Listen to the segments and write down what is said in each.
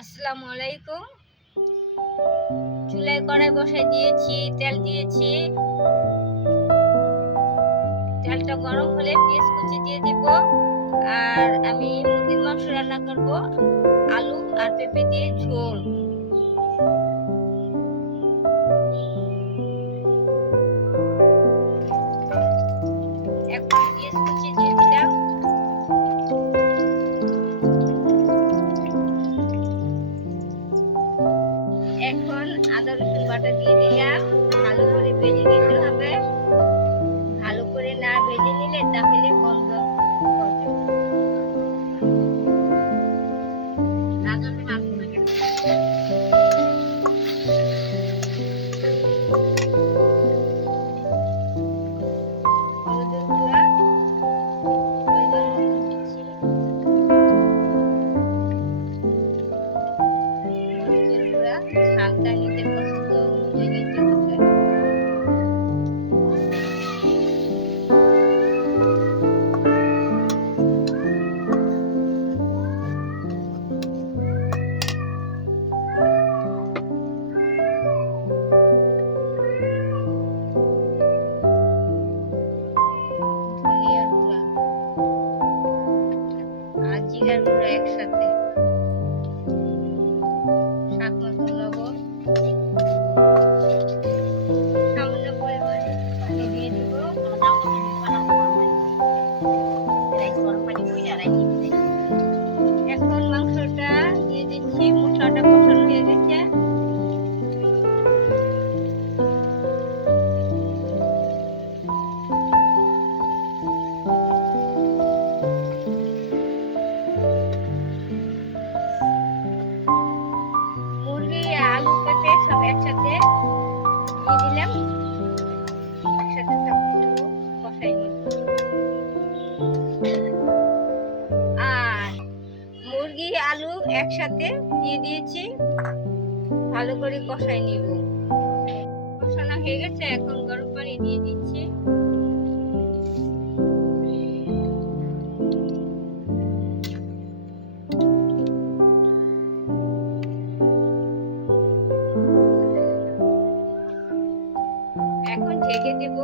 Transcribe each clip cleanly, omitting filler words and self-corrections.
আসসালামু আলাইকুম। চুলায় কড়াই বসাই দিয়েছি, তেল দিয়েছি। তেলটা গরম হলে পেঁয়াজ কুচি দিয়ে দিব। আর আমি মুরগির মাংস রান্না করব, আলু আর পেঁপে দিয়ে ঝোল। এখন পেঁয়াজ কুচি দিয়ে দিলাম। এখন আদা রসুন বাটা দিয়ে দিলাম। ভালো করে ভেজে নিতে হবে। ভালো করে না ভেজে নিলে তাহলে গন্ধ হবে। হলুদের গুঁড়া, পরিমাণ মতো দিচ্ছি। মরিচের গুঁড়া, ঝালটা নিজের পছন্দ অনুযায়ী নিতে হবে। ধনিয়ার গুঁড়া আর জিরার গুঁড়া একসাথে। স্বাদ মতো লবণ, সামান্য পরিমাণে পানি দিয়ে দিব। এখন মাংসটা দিয়ে দিচ্ছি। মশলাটা কষানো হয়ে গেছে। মুরগি আলু পেঁপে সব একসাথে দিয়ে দিলাম। একসাথে সব কিছু কষাই নিব। আর মুরগি আলু একসাথে দিয়ে দিয়েছি। ভালো করে কষাই নিব। কষানো হয়ে গেছে। এখন গরম পানি দিয়ে দিচ্ছি। এখন ঢেকে দেব।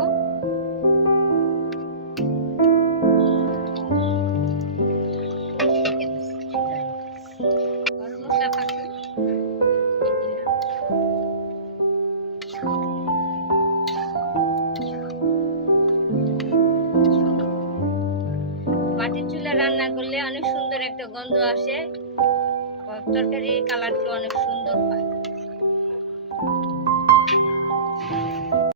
গরম মশলা পাতি দিয়ে দিলাম। মাটির চুলা রান্না করলে অনেক সুন্দর একটা গন্ধ আসে। তরকারির কালারগুলো অনেক সুন্দর হয়।